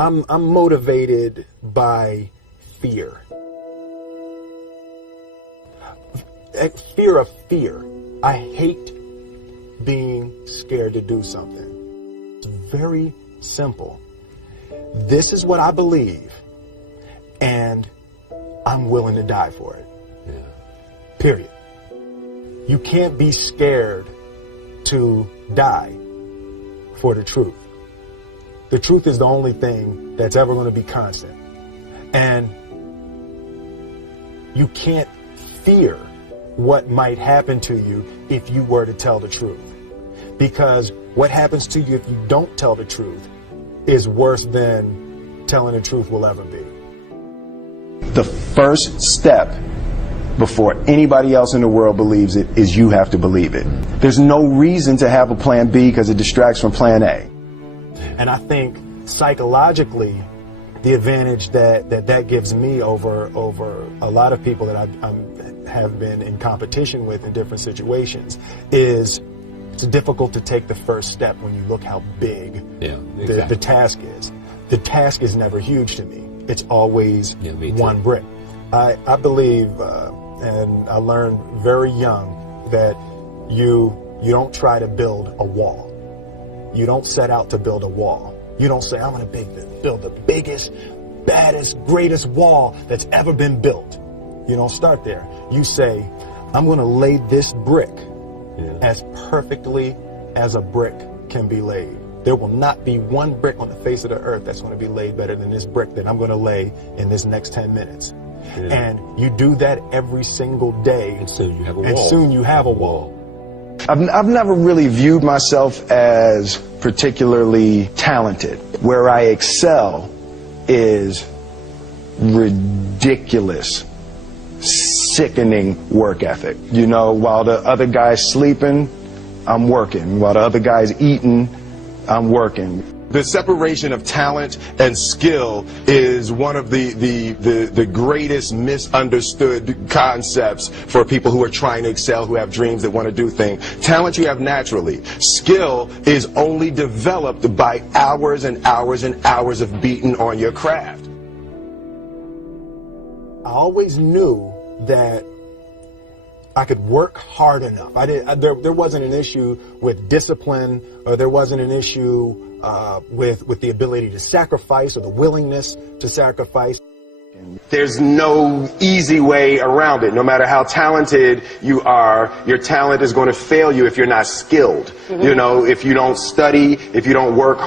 I'm motivated by fear. Fear of fear. I hate being scared to do something. It's very simple. This is what I believe, and I'm willing to die for it. Yeah. Period. You can't be scared to die for the truth. The truth is the only thing that's ever going to be constant. And you can't fear what might happen to you if you were to tell the truth. Because what happens to you if you don't tell the truth is worse than telling the truth will ever be. The first step before anybody else in the world believes it is you have to believe it. There's no reason to have a plan B because it distracts from plan A. And I think psychologically, the advantage that gives me over a lot of people that I have been in competition with in different situations is it's difficult to take the first step when you look how big the task is. The task is never huge to me. It's always one brick. I believe, and I learned very young, that you don't try to build a wall. You don't set out to build a wall. You don't say, I'm going to build the biggest, baddest, greatest wall that's ever been built. You don't start there. You say, I'm going to lay this brick as perfectly as a brick can be laid. There will not be one brick on the face of the earth that's going to be laid better than this brick that I'm going to lay in this next 10 minutes. And you do that every single day. And soon you have a wall. And soon you have a wall. I've never really viewed myself as particularly talented. Where I excel is ridiculous, sickening work ethic. You know, while the other guy's sleeping, I'm working. While the other guy's eating, I'm working. The separation of talent and skill is one of the greatest misunderstood concepts for people who are trying to excel, who have dreams that want to do things. Talent you have naturally. Skill is only developed by hours and hours and hours of beating on your craft. I always knew that I could work hard enough. There wasn't an issue with discipline, or there wasn't an issue with the ability to sacrifice or the willingness to sacrifice. There's no easy way around it. No matter how talented you are, your talent is going to fail you if you're not skilled. You know, if you don't study, if you don't work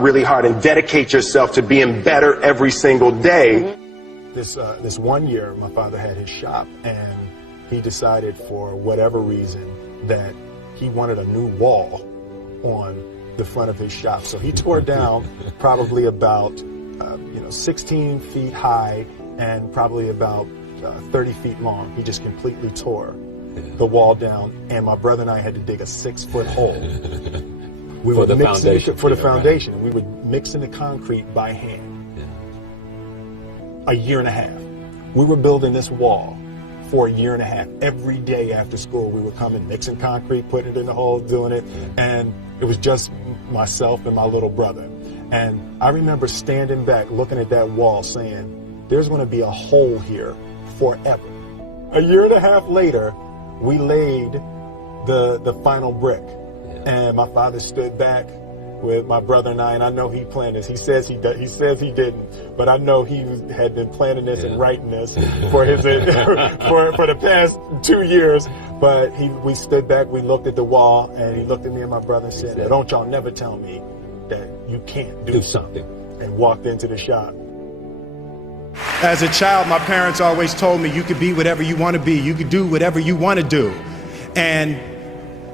really hard and dedicate yourself to being better every single day. This one year, my father had his shop, and he decided for whatever reason that he wanted a new wall on the front of his shop. So he tore down probably about 16 feet high and probably about 30 feet long. He just completely tore the wall down, and my brother and I had to dig a 6-foot hole. We for the foundation. For the foundation. Right. We would mix in the concrete by hand. A year and a half. We were building this wall for a year and a half. Every day after school, we would come and mixing concrete, putting it in the hole, doing it. And it was just myself and my little brother. And I remember standing back, looking at that wall, saying, there's going to be a hole here forever. A year and a half later, we laid the final brick. And my father stood back with my brother and I know he planned this. He says he didn't, but I know he had been planning this and writing this for his for the past 2 years. But we stood back, we looked at the wall, and he looked at me and my brother and said, "Don't y'all never tell me that you can't do something," and walked into the shop. As a child, my parents always told me you could be whatever you want to be. You could do whatever you want to do. And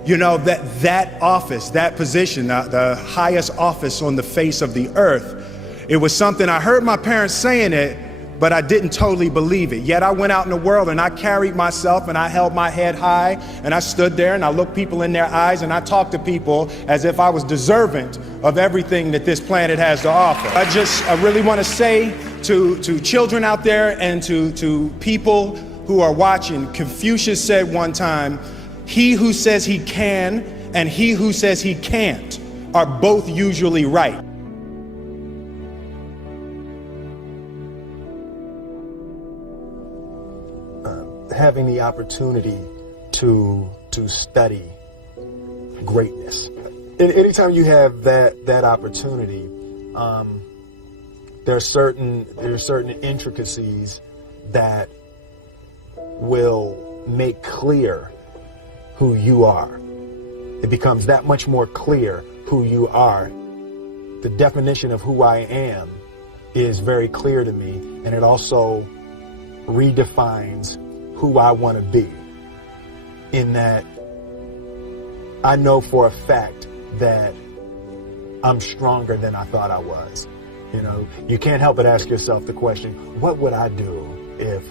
you know, that office, that position, the highest office on the face of the earth, it was something I heard my parents saying it, but I didn't totally believe it. Yet I went out in the world and I carried myself and I held my head high and I stood there and I looked people in their eyes and I talked to people as if I was deserving of everything that this planet has to offer. I really want to say to children out there and to people who are watching, Confucius said one time, he who says he can and he who says he can't are both usually right. having the opportunity to study greatness. Anytime you have that opportunity, there are certain intricacies that will make clear who you are. It becomes that much more clear who you are. The definition of who I am is very clear to me, and it also redefines who I want to be, in that I know for a fact that I'm stronger than I thought I was. You know, you can't help but ask yourself the question, what would I do if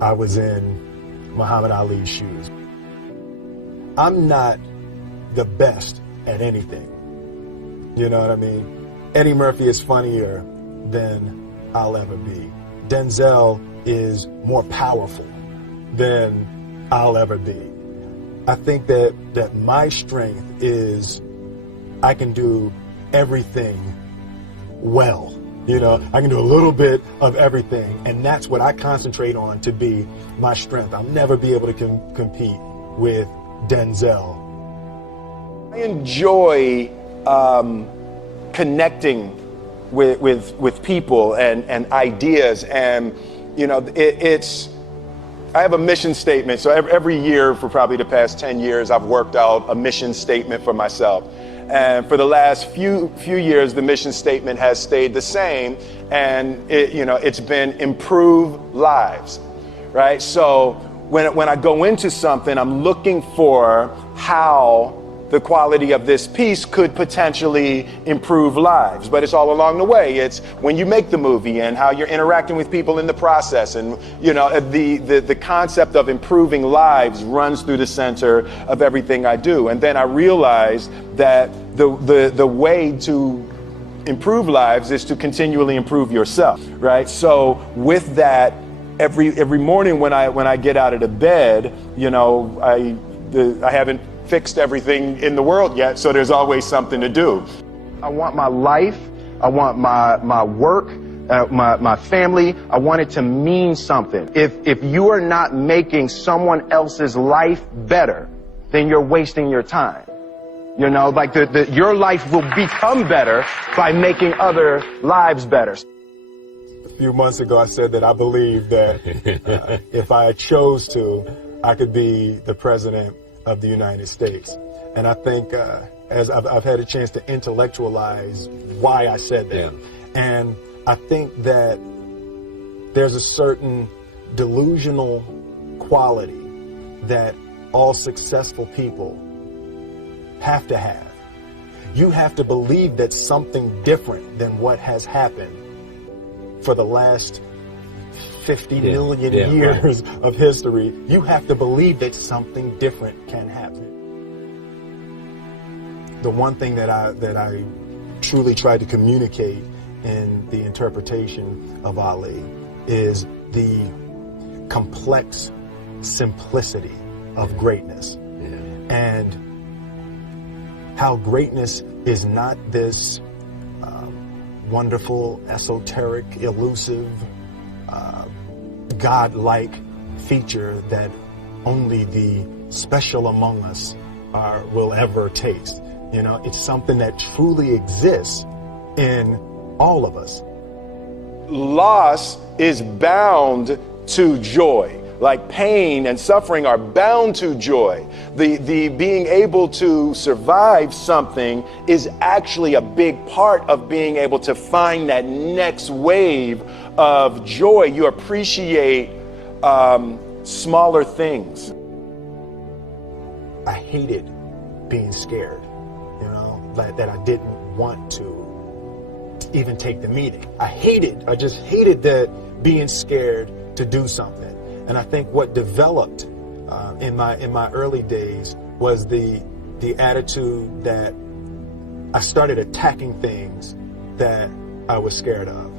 I was in Muhammad Ali's shoes? I'm not the best at anything. You know what I mean? Eddie Murphy is funnier than I'll ever be. Denzel is more powerful than I'll ever be. I think that my strength is I can do everything well. You know, I can do a little bit of everything, and that's what I concentrate on to be my strength. I'll never be able to compete with Denzel. I enjoy connecting with people and ideas, and you know, I have a mission statement. So every year for probably the past 10 years, I've worked out a mission statement for myself. And for the last few years, the mission statement has stayed the same, and it's been improve lives, right? So when I go into something, I'm looking for how the quality of this piece could potentially improve lives. But it's all along the way. It's when you make the movie and how you're interacting with people in the process. And, you know, the concept of improving lives runs through the center of everything I do. And then I realized that the way to improve lives is to continually improve yourself, right? So with that, every morning when I get out of the bed, you know, I haven't fixed everything in the world yet, so there's always something to do. I want my life, I want my work, my family, I want it to mean something. If you are not making someone else's life better, then you're wasting your time. You know, like your life will become better by making other lives better. A few months ago, I said that I believe that if I chose to, I could be the president of the United States. And I think as I've had a chance to intellectualize why I said that. Yeah. And I think that there's a certain delusional quality that all successful people have to have. You have to believe that something different than what has happened for the last 50 million years of history. You have to believe that something different can happen. The one thing that I truly tried to communicate in the interpretation of Ali is the complex simplicity of greatness. And how greatness is not this wonderful, esoteric, elusive, God-like feature that only the special among us will ever taste. You know, it's something that truly exists in all of us. Loss is bound to joy. Like pain and suffering are bound to joy. The being able to survive something is actually a big part of being able to find that next wave of joy. You appreciate smaller things. I hated being scared, you know, that I didn't want to even take the meeting. I just hated that being scared to do something. And I think what developed in my early days was the attitude that I started attacking things that I was scared of.